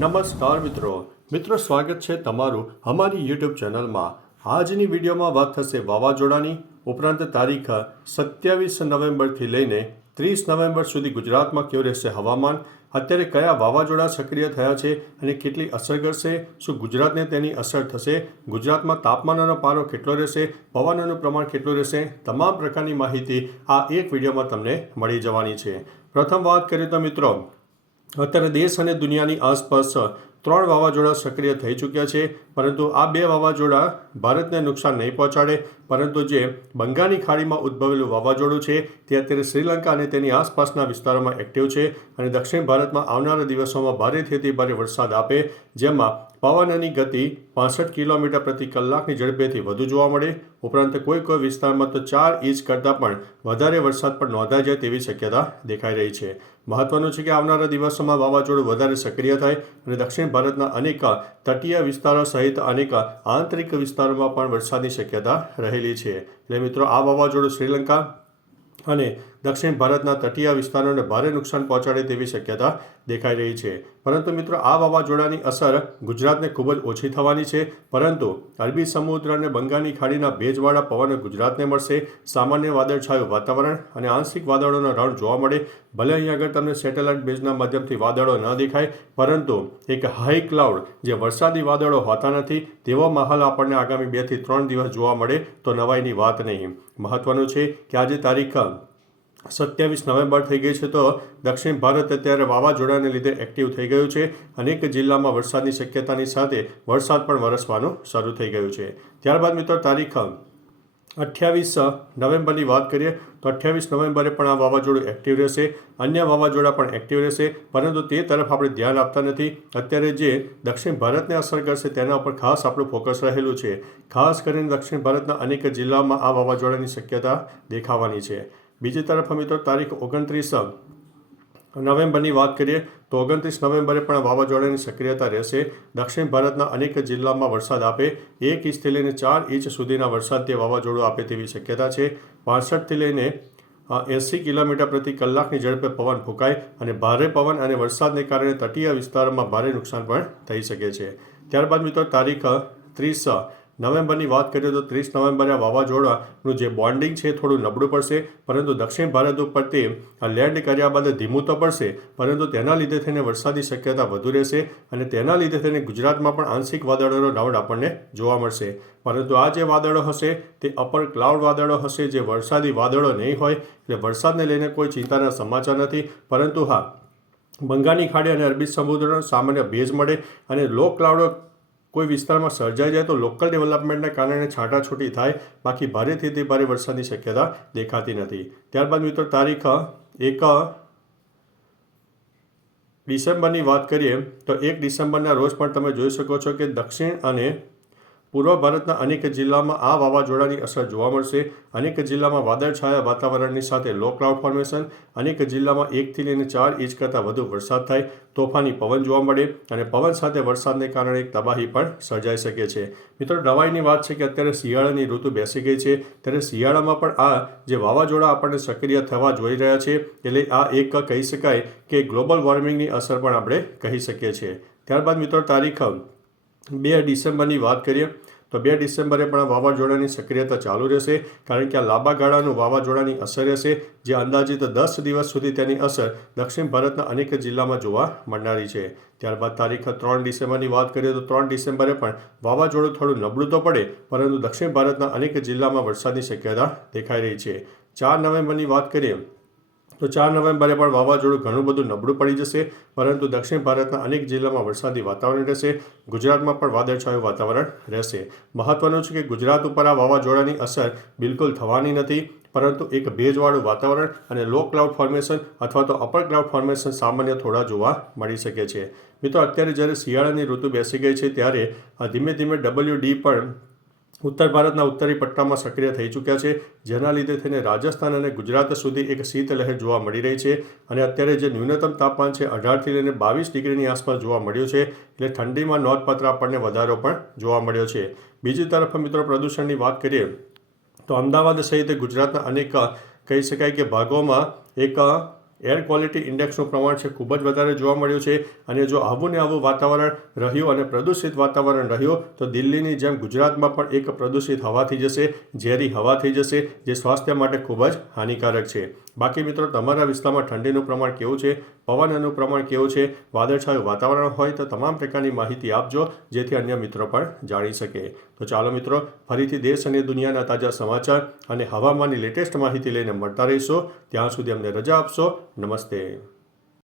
નમસ્કાર મિત્રો સ્વાગત છે તમારું અમારી યુટ્યુબ ચેનલમાં। આજની વિડીયોમાં વાત થશે વાવાઝોડાની, ઉપરાંત તારીખ 27 નવેમ્બરથી લઈને 30 નવેમ્બર સુધી ગુજરાતમાં કેવું રહેશે હવામાન, અત્યારે કયા વાવાઝોડા સક્રિય થયા છે અને કેટલી અસર કરશે, શું ગુજરાતને તેની અસર થશે, ગુજરાતમાં તાપમાનનો પારો કેટલો રહેશે, પવનનું પ્રમાણ કેટલું રહેશે, તમામ પ્રકારની માહિતી આ એક વિડીયોમાં તમને મળી જવાની છે। પ્રથમ વાત કરીએ તો મિત્રો, અત્યારે દેશ અને દુનિયાની આસપાસ 3 વાવાઝોડા સક્રિય થઈ ચૂક્યા છે, પરંતુ આ 2 વાવાઝોડા ભારતને નુકસાન નહીં પહોંચાડે, પરંતુ જે બંગાળની ખાડીમાં ઉદ્ભવેલું વાવાઝોડું છે તે અત્યારે શ્રીલંકા અને તેની આસપાસના વિસ્તારોમાં એક્ટિવ છે અને દક્ષિણ ભારતમાં આવનારા દિવસોમાં ભારેથી અતિ ભારે વરસાદ આપે, જેમાં પવનની ગતિ 65 કિલોમીટર પ્રતિ કલાકની ઝડપેથી વધુ જોવા મળે, ઉપરાંત કોઈ વિસ્તારમાં તો 4 ઇંચ કરતાં પણ વધારે વરસાદ પણ નોંધાઈ જાય તેવી શક્યતા દેખાઈ રહી છે। મહત્વનું છે કે આવનારા દિવસોમાં વાવાઝોડું વધારે સક્રિય થાય અને દક્ષિણ ભારતના અનેક તટીય વિસ્તારો સહિત અનેક આંતરિક વિસ્તારોમાં પણ વરસાદની શક્યતા રહેલી છે। એટલે મિત્રો, આ વાવાઝોડું શ્રીલંકા અને દક્ષિણ ભારતના તટીય વિસ્તારોને ભારે નુકસાન પહોંચાડે તેવી શક્યતા દેખાઈ રહી છે। પરંતુ મિત્રો, આ વાવાઝોડાની અસર ગુજરાતને ખૂબ જ ઓછી થવાની છે, પરંતુ અરબી સમુદ્ર અને બંગાળની ખાડીના ભેજવાળા પવન ગુજરાતને મળશે, સામાન્ય વાદળછાયું વાતાવરણ અને આંશિક વાદળોનો રાઉન્ડ જોવા મળે। ભલે અહીં આગળ તમને સેટેલાઇટ બેઝના માધ્યમથી વાદળો ન દેખાય, પરંતુ એક હાઈ ક્લાઉડ જે વરસાદી વાદળો હોતા નથી તેવો માહોલ આપણને આગામી 2 થી 3 દિવસ જોવા મળે તો નવાઈની વાત નહીં। મહત્વનું છે કે આજે તારીખ 27 નવેમ્બર થઈ ગઈ છે, તો દક્ષિણ ભારત અત્યારે વાવાઝોડાને લીધે એક્ટિવ થઈ ગયું છે। અનેક જિલ્લામાં વરસાદની શક્યતાની સાથે વરસાદ પણ વરસવાનું શરૂ થઈ ગયું છે। ત્યારબાદ મિત્રો, તારીખ 28 નવેમ્બરની વાત કરીએ તો 28 નવેમ્બરે પણ આ વાવાઝોડું એક્ટિવ રહેશે, અન્ય વાવાઝોડા પણ એક્ટિવ રહેશે, પરંતુ તે તરફ આપણે ધ્યાન આપતા નથી। અત્યારે જે દક્ષિણ ભારતને અસર કરશે તેના ઉપર ખાસ આપણું ફોકસ રહેલું છે। ખાસ કરીને દક્ષિણ ભારતના અનેક જિલ્લામાં આ વાવાઝોડાની શક્યતા દેખાવાની છે। બીજી તરફ મિત્રો, તારીખ 29 નવેમ્બરની વાત કરીએ તો 29 નવેમ્બરે પણ વાવાઝોડાની સક્રિયતા રહેશે, દક્ષિણ ભારતના અનેક જિલ્લામાં વરસાદ આપે, 1 ઇંચથી લઈને 4 ઇંચ સુધીના વરસાદ તે વાવાઝોડું આપે તેવી શક્યતા છે। 65થી લઈને 80 કિલોમીટર પ્રતિ કલાકની ઝડપે પવન ફૂંકાય અને ભારે પવન અને વરસાદને કારણે તટીય વિસ્તારોમાં ભારે નુકસાન પણ થઈ શકે છે। ત્યારબાદ મિત્રો, તારીખ 30 નવેમ્બરની વાત કરીએ તો 30 નવેમ્બરે આ વાવાઝોડાનું જે બોન્ડિંગ છે થોડું નબળું પડશે, પરંતુ દક્ષિણ ભારત ઉપર તે લેન્ડ કર્યા બાદ ધીમું તો પડશે, પરંતુ તેના લીધે થઈને વરસાદની શક્યતા વધુ રહેશે અને તેના લીધે થઈને ગુજરાતમાં પણ આંશિક વાદળોનો રાઉન્ડ આપણને જોવા મળશે। પરંતુ આ જે વાદળો હશે તે અપર ક્લાઉડ વાદળો હશે, જે વરસાદી વાદળો નહીં હોય, એટલે વરસાદને લઈને કોઈ ચિંતાના સમાચાર નથી। પરંતુ હા, બંગાળની ખાડી અને અરબી સમુદ્રનો સામાન્ય ભેજ મળે અને લો ક્લાઉડ કોઈ વિસ્તારમાં સર્જાઈ જાય તો લોકલ ડેવલપમેન્ટના કારણે છાંટાછૂટી થાય, બાકી ભારેથી અતિ ભારે વરસાદની શક્યતા દેખાતી નથી। ત્યારબાદ મિત્રો, તારીખ 1 ડિસેમ્બરની વાત કરીએ તો 1 ડિસેમ્બરના રોજ પણ તમે જોઈ શકો છો કે દક્ષિણ અને પૂર્વ ભારતના અનેક જિલ્લામાં આ વાવાઝોડાની અસર જોવા મળશે। અનેક જિલ્લામાં વાદળછાયા વાતાવરણની સાથે લો ક્લાઉડ ફોર્મેશન, અનેક જિલ્લામાં 1 થી લઈને 4 ઇંચ કરતાં વધુ વરસાદ થાય, તોફાની પવન જોવા મળે અને પવન સાથે વરસાદને કારણે એક તબાહી પણ સર્જાઈ શકે છે। મિત્રો, નવાઈની વાત છે કે અત્યારે શિયાળાની ઋતુ બેસી ગઈ છે, ત્યારે શિયાળામાં પણ આ જે વાવાઝોડા આપણને સક્રિય થવા જોઈ રહ્યા છે, એટલે આ એક કહી શકાય કે ગ્લોબલ વોર્મિંગની અસર પણ આપણે કહી શકીએ છીએ। ત્યારબાદ મિત્રો, તારીખ 2 ડિસેમ્બરની વાત કરીએ તો 2 ડિસેમ્બરે પણ વાવાઝોડાની સક્રિયતા ચાલુ રહેશે, કારણ કે આ લાંબા ગાળાનું વાવાઝોડાની અસર રહેશે, જે અંદાજિત 10 દિવસ સુધી તેની અસર દક્ષિણ ભારતના અનેક જિલ્લામાં જોવા મળનારી છે। ત્યારબાદ તારીખ 3 ડિસેમ્બરની વાત કરીએ તો 3 ડિસેમ્બરે પણ વાવાઝોડું થોડું નબળું તો પડે, પરંતુ દક્ષિણ ભારતના અનેક જિલ્લામાં વરસાદની શક્યતા દેખાઈ રહી છે। 4 નવેમ્બરની વાત કરીએ તો 4 નવેમ્બરે પણ વાવાઝોડું ઘણું બધું નબળું પડી જશે, પરંતુ દક્ષિણ ભારતના અનેક જિલ્લામાં વરસાદી વાતાવરણ રહેશે, ગુજરાતમાં પણ વાદળછાયું વાતાવરણ રહેશે। મહત્વનું છે કે ગુજરાત ઉપર આ વાવાઝોડાની અસર બિલકુલ થવાની નથી, પરંતુ એક ભેજવાળું વાતાવરણ અને લો ક્લાઉડ ફોર્મેશન અથવા તો અપર ક્લાઉડ ફોર્મેશન સામાન્ય થોડા જોવા મળી શકે છે। મિત્રો, અત્યારે જ્યારે શિયાળાની ઋતુ બેસી ગઈ છે, ત્યારે ધીમે ધીમે WD પણ ઉત્તર ભારતના ઉત્તરી પટ્ટામાં સક્રિય થઈ ચૂક્યા છે, જેના લીધે થઈને રાજસ્થાન અને ગુજરાત સુધી એક શીતલહેર જોવા મળી રહી છે અને અત્યારે જે ન્યૂનતમ તાપમાન છે 18થી લઈને 22 ડિગ્રીની આસપાસ જોવા મળ્યું છે, એટલે ઠંડીમાં નોંધપાત્ર આપણને વધારો પણ જોવા મળ્યો છે। બીજી તરફ મિત્રો, પ્રદૂષણની વાત કરીએ તો અમદાવાદ સહિત ગુજરાતના અનેક કહી શકાય કે ભાગોમાં એક એર ક્વોલિટી ઇન્ડેક્સનું પ્રમાણ છે ખૂબ જ વધારે જોવા મળ્યું છે. અને જો આવું ને આવું વાતાવરણ રહ્યું અને પ્રદૂષિત વાતાવરણ રહ્યું તો દિલ્હીની જેમ ગુજરાતમાં પણ એક પ્રદૂષિત હવા થઈ જશે, ઝેરી હવા થઈ જશે, જે સ્વાસ્થ્ય માટે ખૂબ જ હાનિકારક છે. બાકી મિત્રો, તમારા વિસ્તારમાં ઠંડીનું પ્રમાણ કેવું છે, પવનનું પ્રમાણ કેવું છે, વાદળછાયું વાતાવરણ હોય તો તમામ પ્રકારની માહિતી આપજો, જેથી અન્ય મિત્રો પણ જાણી શકે. તો ચાલો મિત્રો, ફરીથી દેશ અને દુનિયાના તાજા સમાચાર અને હવામાનની લેટેસ્ટ માહિતી લઈને મળતા રહીશું. ત્યાં સુધી અમને રજા આપશો. નમસ્તે.